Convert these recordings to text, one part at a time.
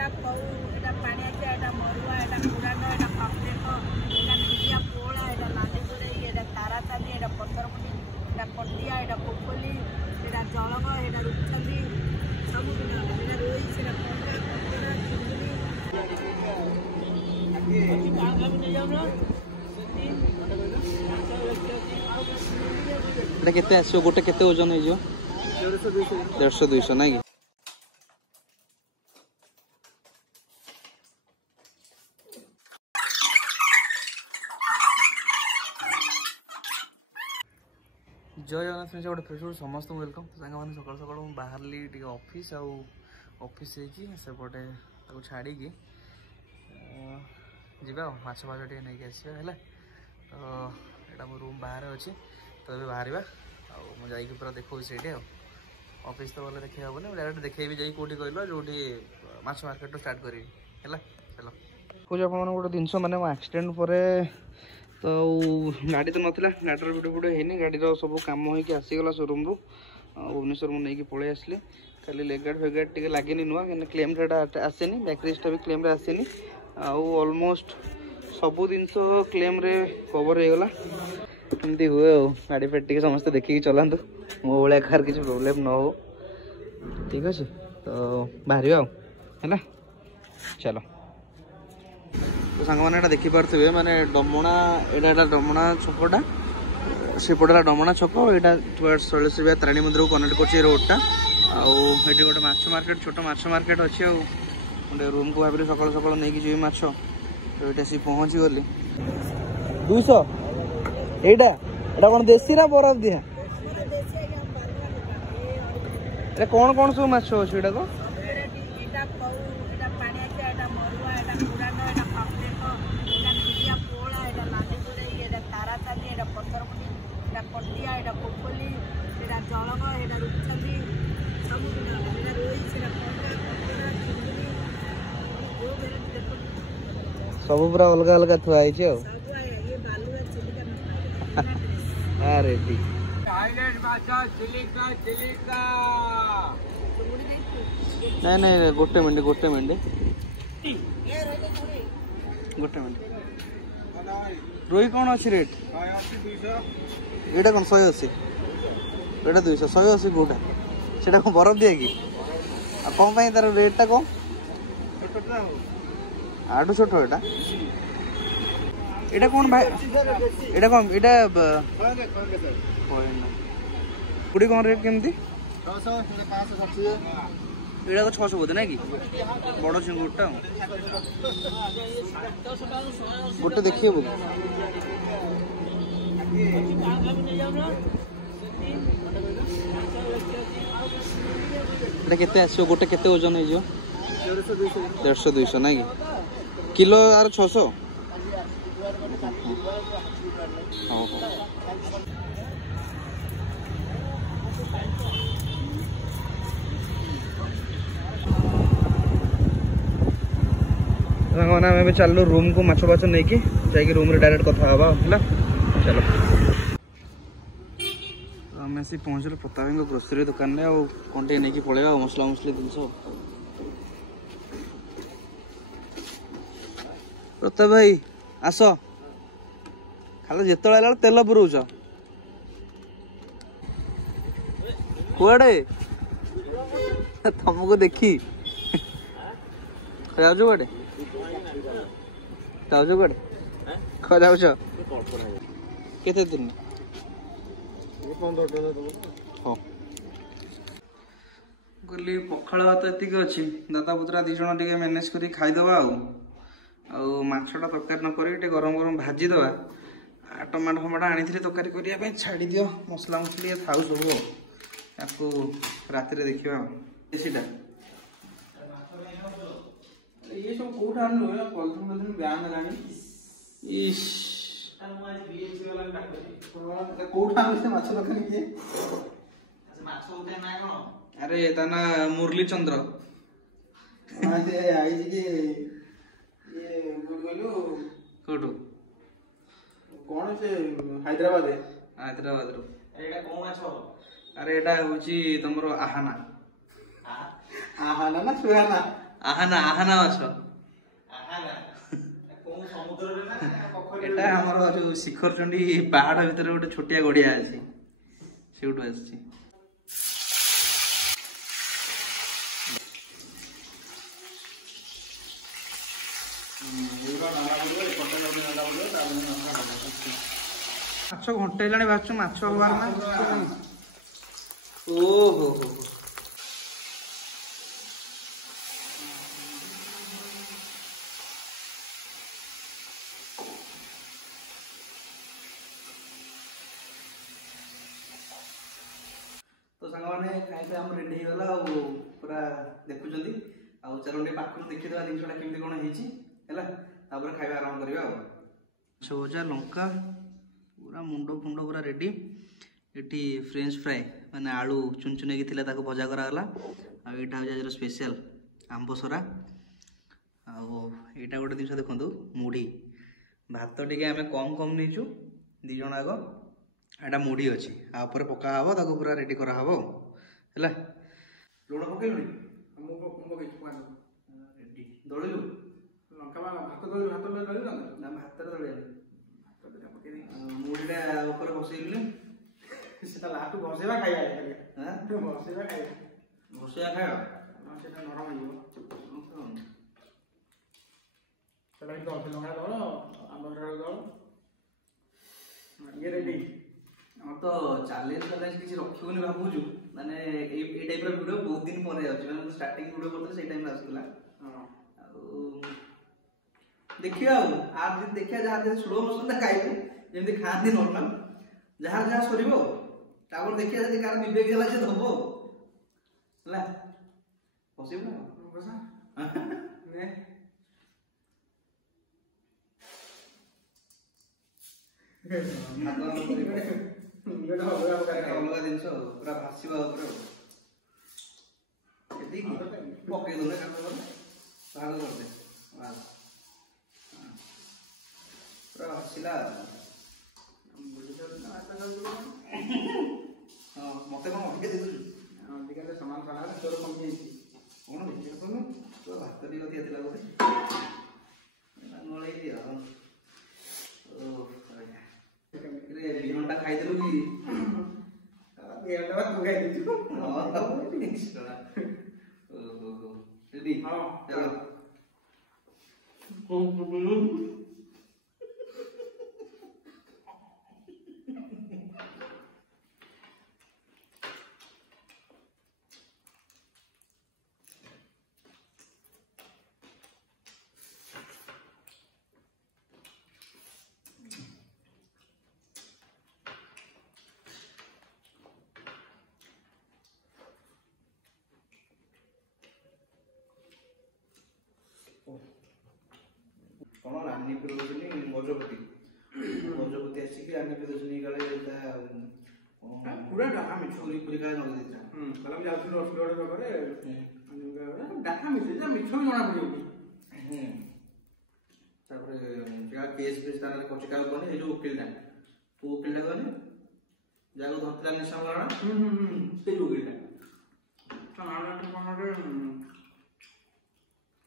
এটা কৌ এটা পানিয়াচিয়া এটা মরুয়া এটা পুরানো এটা পাপলেট এটা মিডিয়া পোড়া এটা লালিগুড়াই এটা তারাতানি এটা পতরমুনি এটা পটিয়া এটা কোকলি এটা জলଗ এটা রূপচন্দি ସବୁ এটা ରୋଇ ସେଟା କଙ୍କଡ଼ା କଙ୍କଡ଼ା এটা কেতে আসিବ গোটে কেতে ওজন ହେଇଯିବ 150 200 ନାଇଁ କି जय जगन्नाथ फ्रेंड्स गोटे फेसबुक समस्त वेलकम सांग मैंने सकाल सकाल बाहरली टे ऑफिस ऑफिस सेपटे छाड़ी जीवा माछ फाछ टे नहीं आसवा है तो यहाँ मो रूम बाहर अच्छी तो ये बाहर मुझे पूरा देखो से ऑफिस तो गले देखे हेनी डायरेक्ट देखे भी जाइए कौटी कहल जो माछ मार्केट स्टार्ट करी है चलो कौन गोटे जिन मैंने एक्सीडेंट पर तो गाड़ी तो नाला गाड़ी भिडियो भिडियो है गाड़ी सब कम होगी आसीगला शोरूम रु भुवनेश्वर मुझे नहीं पलि आसली खाली लेग गार्ड फेग गार्ड टे लगे नुआ क्या क्लेम आसेनि बैकरिस्ट भी क्लेम आसेनि ऑलमोस्ट सबू जिनस क्लेम रे कवर होगला एमती हुए गाड़ी फेट टे समस्त देखिए चलातु मो भाया कार किसी प्रोब्लेम न हो ठीक अच्छे तो बाहर है चलो तो सांग मैंने देखिपे माने डमणा यहाँ डमणा छकटा सेपटा डमणा छक यहाँ शैलेश्वर विहार तारिणी मंदिर को कनेक्ट कर रोडटा आठ गोटे माछ मार्केट छोट माछ मार्केट अच्छे गोटे रूम को भाभी सकाल सकाल नहीं जी माछ तो ये आसी पहुँची गली 200 यहाँ कौन देसी ना बरफ दिया कौन कौन सब माछ अच्छे यहाँ को पटिया এটা কোকলি এটা জলগ এটা রূপচন্দি ସବୁ এটা ରୋଇ ସେଟା କଙ୍କଡ଼ା କଙ୍କଡ଼ା सब पूरा अलग अलग थुआ है ସବୁ ये बालुआ चिलिका अरे ठीक थाईलैंड माछा चिलिका चिलिका नहीं नहीं गोटे मिनट गोटे मिनट रोई कौन अच्छी रेट यहाँ कौन 180 यहाँ 200 180 कौटा से बरफ दिए कि कौन तार रेटा कौन आठू छोट यहाँ कौन भाई यहाँ कौन यहाँ गुड़ी कौन रेट केमती यहाँ को 600 बोधे ना कि बड़ चिंगुटा गोटे देखिए केते आसो गोटे केते ओजन हो 150 200 ना कि किलो आर 600 हाँ मैंने आम चलो रूम को माछ फाछ नहीं कि जाकि रूम रे डायरेक्ट कथा हवा है चलो आम आसी पहुँचल प्रताप ग्रोसरी दुकान में कौन टे नहीं पलैया मसला मसली जिन प्रताप भाई आस खाली जिते आला तेल पुरौच कुआड़े तुमको देखी जाऊ कड़े जाऊ कड़े जाऊच केते दिन हाँ गली पखाड़ भात एति अच्छी दादा पुतरा दी जन टे मैनेज कर खाईदबा आछटा तरकारी न कर गरम गरम भाजीदबा टमाटो फमाटो आनी तरकारी करने छाड़ी दियो मसला मसली थाऊ सब आपको राति देखा देसीटा ये सब कोठा आनु पॉलिथिन पॉलिथिन ब्यान लानी इश कोठा आनु से माछ दकानी के माछ होते ना कोन अरे तना मुरली चंद्र आजे आई जी ये बोलगलु कोठो कोन से हैदराबाद रो एटा कोन माछ अरे एटा होची तमरो आहाना आहाना ना सुहाना ଆହାନା ମାଛ ଏଟା ଆମର ଯୋଉ ଶିଖରଚଣ୍ଡୀ ପାହାଡ ଭିତରେ ଗୋଟେ ଛୋଟିଆ ଗଡିଆ ଅଛି ସେଇଠୁ ଆସିଛି। ମାଛ ଘଣ୍ଟା ହେଲାଣି ଭାବୁଛୁ ମାଛ ହବାର ନା। ଓହୋ तो सांग मैंने खाई आम रेडी होगा पूरा देखुं आउ चलो टे पाखु देखीदा जिनसा केमती कौन है खाଇବା आरंभ करवा। भजा लंका पूरा मुंड फुंड पूरा रेडी। ये फ्रेंच फ्राए माने आलू चुन चुन की भजा कराला। आईटा हूँ आज स्पेशल आंबसरा। आईटा गोटे जिन देखो मुढ़ी भात टे आम कम कम नहींचु दिज आग एटा मुढ़ी अच्छी आपर पका हम ताको पूरा रेडी करा हबो हैला। लुण पकेलुनी रेडी दळिलु लंका भात दळि भात दळि ना भात दळि मुढ़ीटा ऊपर बसैलुनी सेटा लास्ट बसेवा खाइया हां बसेवा खाइया सेटा नरम होइबो सेटा कि दस लंका दळ आंबसरा दळ ये रेडी। तो चैलेंज किसी रखिबोनी भाबुजु माने ए टाइप रो वीडियो बहुत दिन पर आछि माने स्टार्टिंग वीडियो करते से टाइम आसला। देखियो आज दिन देखिया जहां दिन स्लो मोशन खाइबे जेमति खाती नॉर्मल जहां जहां सरीबो तापर देखिया जदी कार विवेक गेला से धबो हला पॉसिबल बसा ने अलग जिन पूरा भाषा पकई दे करदे पूरा भाषा मत कौन अधिक सामान खाना तोर कमी कौन तो भात टी अधिक थी गोटे नई बिहनटा खाइदेलु कि बिहनटा तू खाइदेलु रेडी हां चलो कौन रानी पिरोजनी गजपति गजपति आसिक रानी पिरोजनी काले पूरा डाका मिछ पूरी पूरी का नगे दिथा कलम जाउछु हॉस्पिटल पाखरे डाका मिछ जा मिछ जणा पड़ियो तापर क्या केस स्थान कोचिका कोने ए जो वकीलटा कोने जागो धतला निशा वाला से जो वकीलटा ताना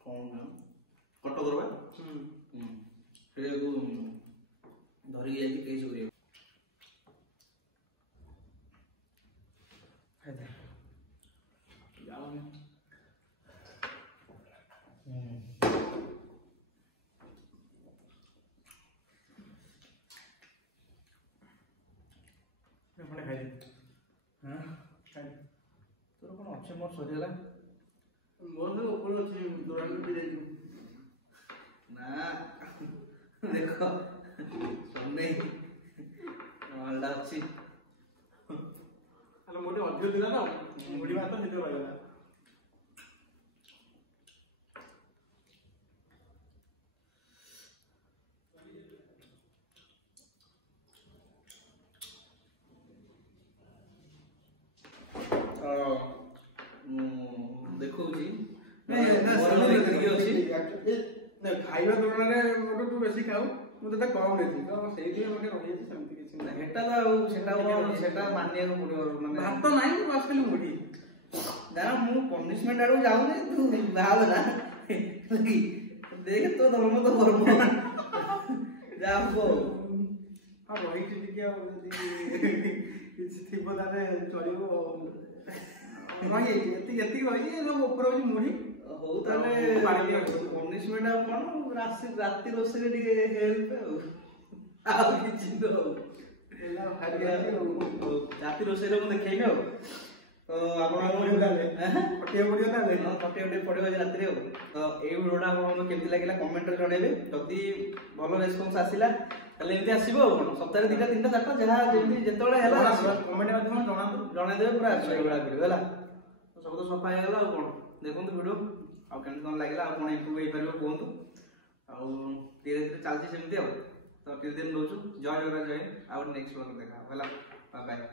कौन कटक करबा से धरिक जाइए केस कर तोर कौन अच्छे मोर सरीगला मोर ऊपर अच्छे ना देख सोने मालदा अच्छी अरे मोटे अधिक दिला ना मुड़ी भात निद पाइला देखो जी खाइबा तुलन तू बेसी खाऊ मुझे कम नहीं तो से रही सेमती किसी मानिया भात ना बस खाली मुढ़ी ना मु पनिशमेंट आड़ जाऊँ तू बाहर ना देख तो धर्म तो कर्म जा को हाँ रही टिके କିଛି ଥିବ ତାହେଲେ ଚଳିବ ରହିଯାଇଛି ଏତିକି ରହିଛି ଉପରେ ହଉଛି ମୁଢି ହଉ ତାହେଲେ ପନିଶମେଣ୍ଟ ଆଉ କଣ ରାତି ରୋଷେଇରେ ଟିକେ ହେଲ୍ପ ଆଉ କିଛି ନୁହଁ ରାତି ରୋଷେଇରେ ମୁଁ ଦେଖେଇବି ଆଉ ତ ଆପଣ ଖଟିବାକୁ ପଡିବ ଆଜି ରାତିରେ ଆଉ ତ ଏଇ ଭିଡିଓଟା ଆପଣଙ୍କୁ କେମିତି ଲାଗିଲା କମେଣ୍ଟରେ ଜଣେଇବେ ଯଦି ଭଲ ରେସ୍ପନ୍ସ ଆସିଲା ତାହେଲେ ଏମିତି ଆସିବ ଆଉ କଣ ସପ୍ତାହରେ 2ଟା 3ଟା 4ଟା ଯାହା ଯେମିତି ଯେତେବେଳେ ହେଲା କମେଣ୍ଟ ମାଧ୍ୟମରେ ଜଣେଇଦେବେ ପୁରା ଆସିବ ହେଲା ସବୁ ତ ସଫା ହେଇଗଲା ଆଉ କଣ ଦେଖନ୍ତୁ ଭିଡିଓ ଆଉ କେମିତି କଣ ଲାଗିଲା ଆଉ କଣ ଇମ୍ପ୍ରୁଭ୍ ହେଇପାରିବ କୁହନ୍ତୁ ଆଉ ଧୀରେ ଧୀରେ ଚାଲିଛି ସେମିତି ଆଉ ତ କେତେ ଦିନ ରହୁଛୁ ଜୟ ଜଗନ୍ନାଥ ଜୟ ଆଉ ନେକ୍ସଟ ବ୍ଲଗ୍ ଦେଖା ହେଲା ବାଏ ବାଏ।